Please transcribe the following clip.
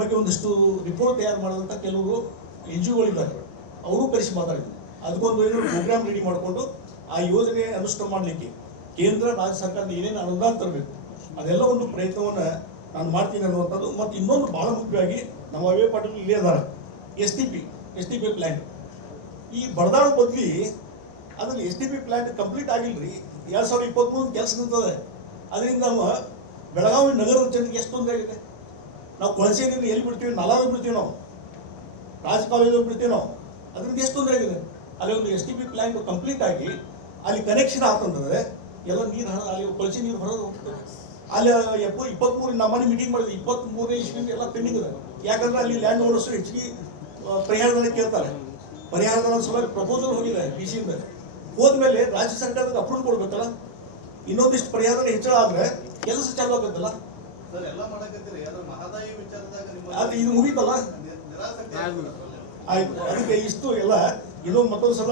ಬಗ್ಗೆ ಒಂದಿಷ್ಟು ರಿಪೋರ್ಟ್ ತಯಾರು ಮಾಡಿದಂತ ಕೆಲವರು ಎನ್ ಜಿ ಒಗಳಿದ್ದಾರೆ ಅವರು ಕರೆಸಿ ಮಾತಾಡಿದ್ರು. ಅದಕ್ಕೊಂದು ಏನು ಪ್ರೋಗ್ರಾಮ್ ರೆಡಿ ಮಾಡಿಕೊಂಡು ಆ ಯೋಜನೆ ಅನುಷ್ಠಾನ ಮಾಡಲಿಕ್ಕೆ ಕೇಂದ್ರ, ರಾಜ್ಯ ಸರ್ಕಾರದ ಏನೇನು ಅನುದಾನ ತರಬೇಕು, ಅದೆಲ್ಲ ಒಂದು ಪ್ರಯತ್ನವನ್ನು ನಾನು ಮಾಡ್ತೀನಿ ಅನ್ನುವಂಥದ್ದು. ಮತ್ತು ಇನ್ನೊಂದು ಭಾಳ ಮುಖ್ಯವಾಗಿ ನಮ್ಮ ಅವೇ ಪಾಟೀಲ್ ಇಲ್ಲೇ ಅದಾರ S T P S T P plant ಈ ಬಡದಾಳ ಬದ್ಲಿ ಅದ್ರಲ್ಲಿ S T P plant complete ಆಗಿಲ್ಲ ರೀ ಎರಡು ಸಾವಿರದ ಇಪ್ಪತ್ತ್ಮೂರು ಕೆಲಸ ನಿಂತದೆ. ಅದರಿಂದ ನಮ್ಮ ಬೆಳಗಾವಿ ನಗರದ ಜನರಿಗೆ ಎಷ್ಟು ತೊಂದರೆ ಆಗಿದೆ. ನಾವು ನೀರು ಎಲ್ಲಿ ಬಿಡ್ತೀವಿ? ನಲಾದ ಬಿಡ್ತೀವಿ ನಾವು. ರಾಜ್ ಕಾಲೇಜಲ್ಲಿ ಬಿಡ್ತೀವಿ ನಾವು. ಅದರಿಂದ ಎಷ್ಟು ತೊಂದರೆ ಆಗಿದೆ? ಅಲ್ಲಿ ಒಂದು S T P plan complete ಆಗಿ ಅಲ್ಲಿ ಕನೆಕ್ಷನ್ ಆತಂತಂದ್ರೆ ಎಲ್ಲ ನೀರು ಹಣ ಅಲ್ಲಿ ಕೊಳಚೆ ನೀರು ಹೊರಗೆ ಹೋಗ್ತದೆ ಅಲ್ಲಿ ಎಪ್ಪ ಇಪ್ಪತ್ತ್ಮೂರು ನಮ್ಮನೆ ಮೀಟಿಂಗ್ ಮಾಡಿದ್ವಿ ಇಪ್ಪತ್ತ್ಮೂರನೇ ಇಸ್ವಿ ಎಲ್ಲ ಪೆಂಡಿಂಗ್ ಇದೆ. ಯಾಕಂದ್ರೆ ಅಲ್ಲಿ ಲ್ಯಾಂಡ್ ಓನರ್ಸ್ ಹೆಚ್ಚಿಗೆ ಪರಿಹಾರಧನ ಕೇಳ್ತಾರೆ. ಪರಿಹಾರಧನ ಸಲುವಾಗಿ ಪ್ರಪೋಸಲ್ ಹೋಗಿದೆ ಪಿ ಸಿಯಿಂದ ಹೋದ್ಮೇಲೆ ರಾಜ್ಯ ಸರ್ಕಾರಕ್ಕೆ ಅಪ್ರೂವ್ ಕೊಡ್ಬೇಕಲ್ಲ? ಇನ್ನೊಂದಿಷ್ಟು ಪರಿಹಾರ ಹೆಚ್ಚಳ ಆದ್ರೆ ಕೆಲಸ ಚಾಲು ಆಗುತ್ತಲ್ಲ? ಅದು ಇದು ಮುಗಿತಲ್ಲ. ಆಯ್ತು. ಅದಕ್ಕೆ ಇಷ್ಟು ಎಲ್ಲ ಇನ್ನೊಂದು ಮತ್ತೊಂದು ಸಲ